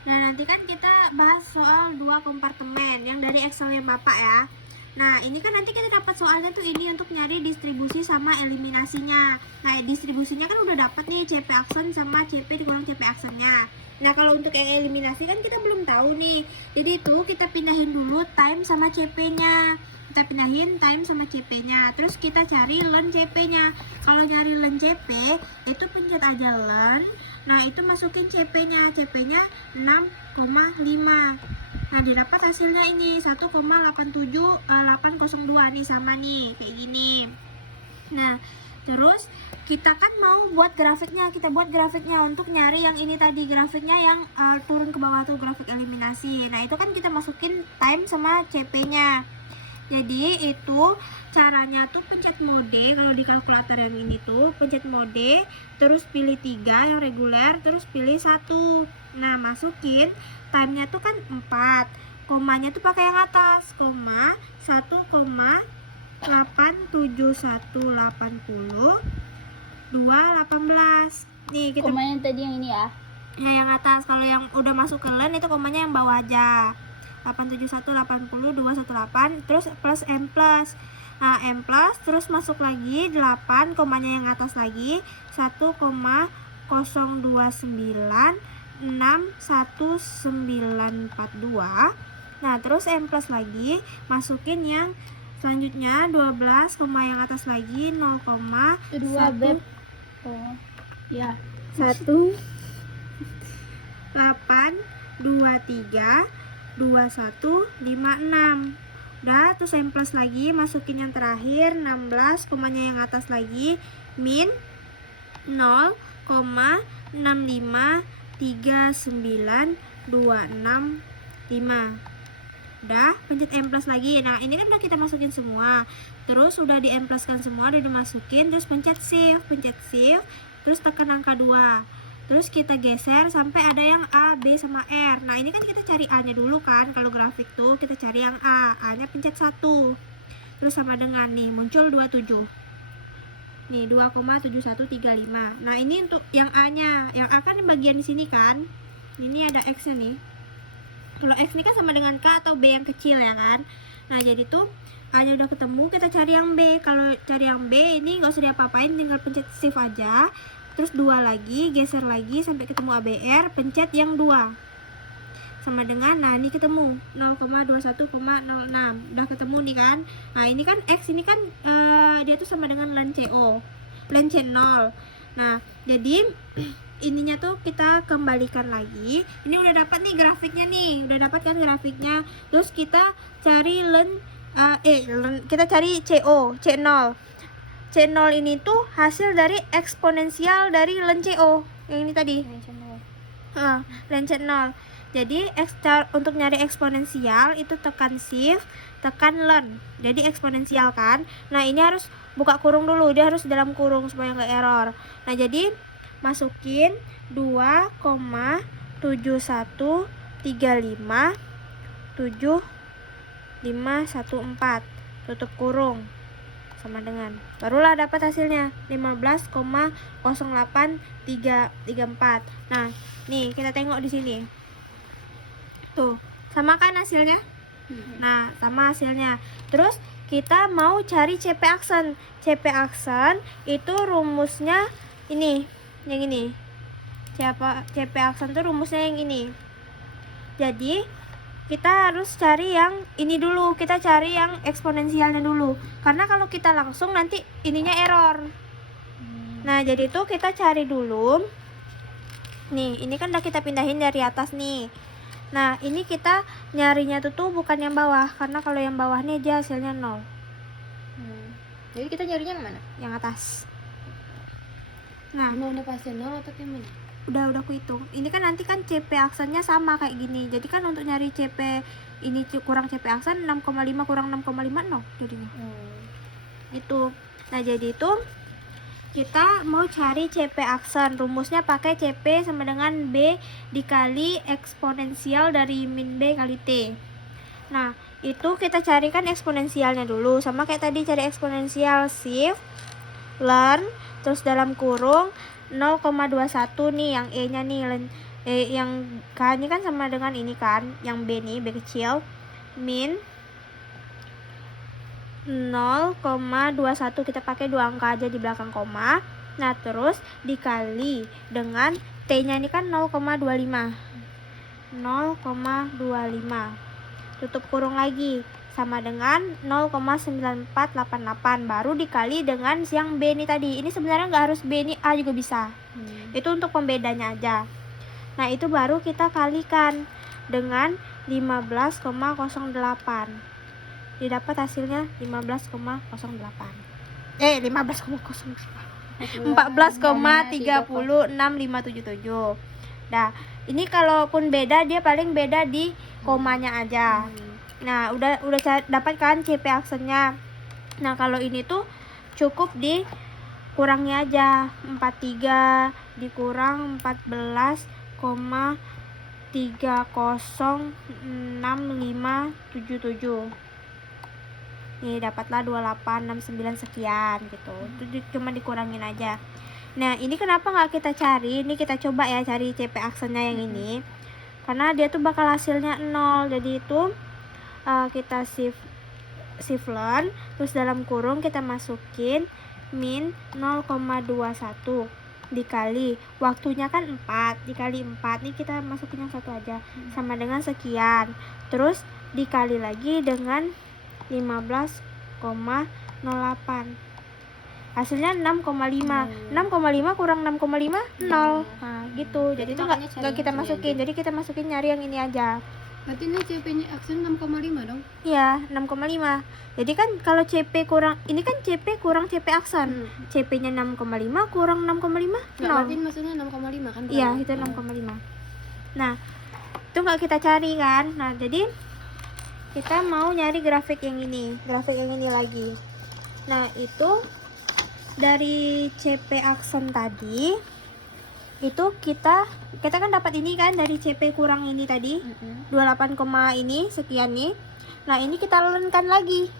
Nah, nanti kan kita bahas soal dua kompartemen yang dari Excelnya Bapak ya. Nah, ini kan nanti kita dapat soalnya tuh ini untuk nyari distribusi sama eliminasinya. Nah, distribusinya kan udah dapat nih CP aksen sama CP dikurang CP aksennya. Nah, kalau untuk yang eliminasi kan kita belum tahu nih. Jadi itu kita pindahin dulu time sama CP-nya. Kita pindahin time sama CP-nya. Terus kita cari len CP-nya. Kalau nyari len CP, itu pencet aja len. Nah, itu masukin CP-nya. CP-nya 6,5. Nah, didapat hasilnya ini 1,87802 nih, sama nih kayak gini. Nah, terus kita kan mau buat grafiknya. Kita buat grafiknya untuk nyari yang ini tadi, grafiknya yang turun ke bawah tuh, grafik eliminasi. Nah, itu kan kita masukin time sama CP-nya. Jadi itu caranya tuh pencet mode. Kalau di kalkulator yang ini tuh pencet mode, terus pilih 3 yang reguler, terus pilih 1. Nah, masukin time-nya tuh kan 4, komanya tuh pakai yang atas, koma 1,87180 nih kita. Komanya tadi yang ini ya? Ya, yang atas. Kalau yang udah masuk ke len itu komanya yang bawah aja. 87180,218 terus plus M plus. Nah, M plus terus masuk lagi 8, komanya yang atas lagi 1,029611942. Nah, terus M plus lagi masukin yang selanjutnya 12, koma yang atas lagi 2 beb. Oh ya, 1,823,2156. Udah, terus M plus lagi masukin yang terakhir 16, komanya yang atas lagi min 0,6539265. Udah, pencet M plus lagi. Nah, ini kan udah kita masukin semua. Terus udah di M plus kan semua, udah dimasukin. Terus pencet shift, terus tekan angka 2. Terus kita geser sampai ada yang A, B, sama R. Nah, ini kan kita cari A nya dulu kan. Kalau grafik tuh kita cari yang A nya pencet 1. Terus sama dengan nih, muncul 27. Nih, 2,7135. Nah, ini untuk yang A nya. Yang A kan di bagian di sini kan. Ini ada X nya nih. Kalau X ini kan sama dengan K atau B yang kecil ya kan. Nah, jadi tuh A nya udah ketemu, kita cari yang B. Kalau cari yang B ini nggak usah diapa-apain, tinggal pencet shift aja. Terus 2 lagi, geser lagi sampai ketemu ABR, pencet yang 2. Sama dengan, nah ini ketemu 0,21,06. Udah ketemu nih kan. Nah, ini kan X ini kan dia tuh sama dengan len CO, len C0. Nah, jadi ininya tuh kita kembalikan lagi. Ini udah dapat nih grafiknya nih. Udah dapat kan grafiknya. Terus kita cari kita cari CO, C0. C0 ini tuh hasil dari eksponensial dari len CO yang ini tadi. Len C0. Jadi untuk nyari eksponensial itu tekan shift, tekan len. Jadi eksponensial kan. Nah, ini harus buka kurung dulu. Dia harus dalam kurung supaya nggak error. Nah, jadi masukin 2,71357514, tutup kurung, sama dengan, barulah dapat hasilnya 15,08334. Nah, nih kita tengok di sini tuh, sama kan hasilnya. Nah, sama hasilnya. Terus kita mau cari CP aksen. CP aksen itu rumusnya ini, yang ini. CP aksen tuh rumusnya yang ini. Jadi kita harus cari yang ini dulu. Kita cari yang eksponensialnya dulu. Karena kalau kita langsung nanti ininya error. Nah, jadi tuh kita cari dulu. Nih, ini kan udah kita pindahin dari atas nih. Nah, ini kita nyarinya tuh bukan yang bawah. Karena kalau yang bawah nih aja hasilnya 0. Jadi kita nyarinya yang mana? Yang atas. Nah, udah pasti 0 atau gimana? Udah aku hitung. Ini kan nanti kan CP aksennya sama kayak gini. Jadi kan untuk nyari CP ini kurang CP aksen 6,5 kurang 6,50 jadinya. Itu. Nah, jadi itu kita mau cari CP aksen. Rumusnya pakai CP sama dengan B dikali eksponensial dari min B kali T. Nah, itu kita carikan eksponensialnya dulu. Sama kayak tadi cari eksponensial, shift, learn, terus dalam kurung 0,21 nih yang E nya nih, yang K ini kan sama dengan ini kan, yang B nih, B kecil, min 0,21, kita pakai 2 angka aja di belakang koma. Nah, terus dikali dengan T-nya ini kan 0,25. 0,25. Tutup kurung lagi sama dengan 0,9488, baru dikali dengan yang B ini tadi. Ini sebenarnya nggak harus B, ini A juga bisa. Itu untuk pembedanya aja. Nah, itu baru kita kalikan dengan 15,08. Didapat hasilnya 15,08. 14,36577. Nah, ini kalaupun beda, dia paling beda di komanya aja. Nah, udah dapat kan CP aksennya. Nah, kalau ini tuh cukup dikurangi aja, 43 dikurang 14,306577. Nih, dapatlah 2869 sekian gitu. Itu cuma dikurangin aja. Nah, ini kenapa nggak kita cari? Ini kita coba ya cari CP aksennya yang ini. Karena dia tuh bakal hasilnya 0. Jadi itu kita shift learn, terus dalam kurung kita masukin min 0,21 dikali waktunya kan 4, dikali 4 nih, kita masukin yang satu aja, sama dengan sekian, terus dikali lagi dengan 15,08, hasilnya 6,5. 6,5 kurang 6,5 0. Nah, gitu. Jadi itu nggak kita masukin. Jadi kita masukin nyari yang ini aja. Berarti ini CP-nya aksen 6,5 dong? Iya, 6,5. Jadi kan kalau CP kurang, ini kan CP kurang CP aksen. CP-nya 6,5 kurang 6,5 Berarti 0. maksudnya 6,5 kan? Iya, itu 6,5. Nah, itu nggak kita cari kan. Nah, jadi kita mau nyari grafik yang ini lagi. Nah, itu dari CP aksen tadi itu kita kan dapat ini kan dari CP kurang ini tadi 28, ini sekian nih. Nah, ini kita learn-kan lagi.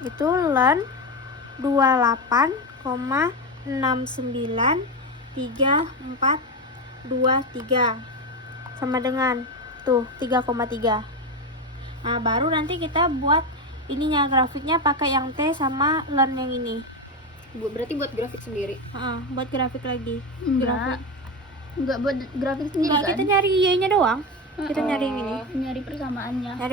Itu learn 28,693423 sama dengan tuh 3,3. Nah, baru nanti kita buat ininya, grafiknya pakai yang T sama learn yang ini. Berarti buat grafik sendiri? Buat grafik lagi. Enggak buat grafik sendiri. Enggak, kan? Kita nyari Y-nya doang. Kita nyari yang ini. Nyari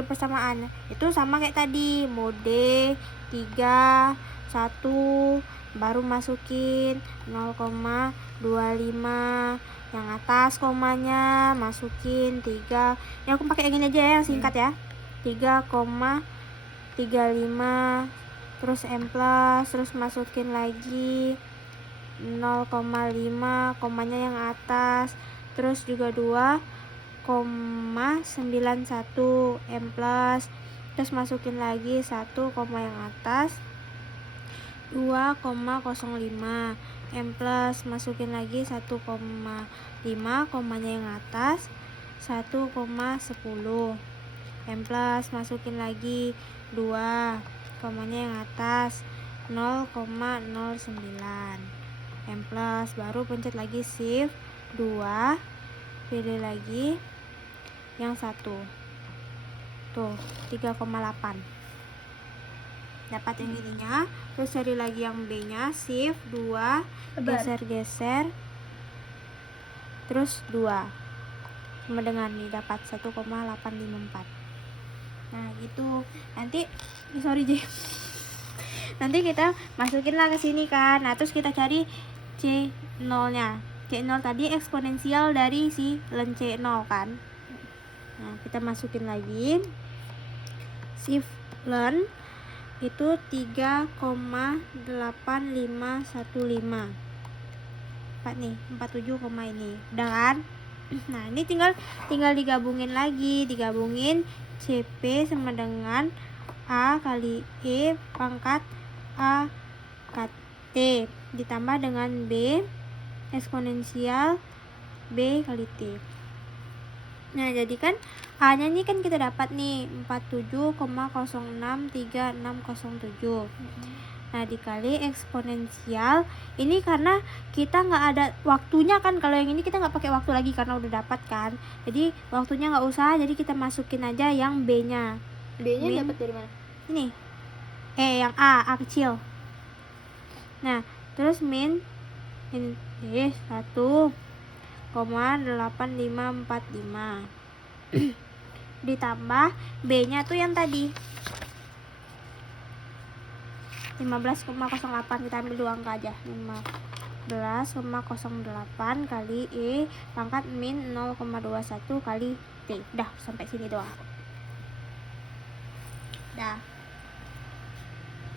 persamaannya. Itu sama kayak tadi, mode 3 1, baru masukin 0,25, yang atas komanya masukin 3. Ya, aku pakai yang ini aja ya, yang singkat ya. 3,35, terus M plus, terus masukin lagi 0,5, komanya yang atas, terus juga 2,91 M plus, terus masukin lagi 1, yang atas 2,05 M plus, masukin lagi 1,5, komanya yang atas 1,10 M plus, masukin lagi 2, komanya yang atas 0,09 M plus, baru pencet lagi shift 2, pilih lagi yang 1 tuh 3,8, dapat yang ininya. Terus cari lagi yang B nya, shift 2, geser terus 2 sama dengan nih, dapat 1,854. Nah, gitu. Nanti nanti kita masukin lah ke sini kan. Nah, terus kita cari C0 nya. C0 tadi eksponensial dari si len C0 kan. Nah, kita masukin lagi shift len itu 3,8515. 4 nih, 47, ini. Udah kan? Nah, ini tinggal digabungin lagi, CP sama dengan A kali E pangkat A T ditambah dengan B eksponensial B kali T. Nah, jadi kan A nya ini kan kita dapat nih 47,063607. Nah, dikali eksponensial. Ini karena kita nggak ada waktunya kan. Kalau yang ini kita nggak pakai waktu lagi karena udah dapat kan. Jadi waktunya nggak usah. Jadi kita masukin aja yang B-nya. B-nya dapat dari mana? Ini. Yang A kecil. Nah, terus min ini 1,8545 ditambah B-nya tuh yang tadi 15,08. Kita ambil 2 angka aja, 15,08 kali E pangkat min 0,21 kali T. Udah sampai sini doang. Dah.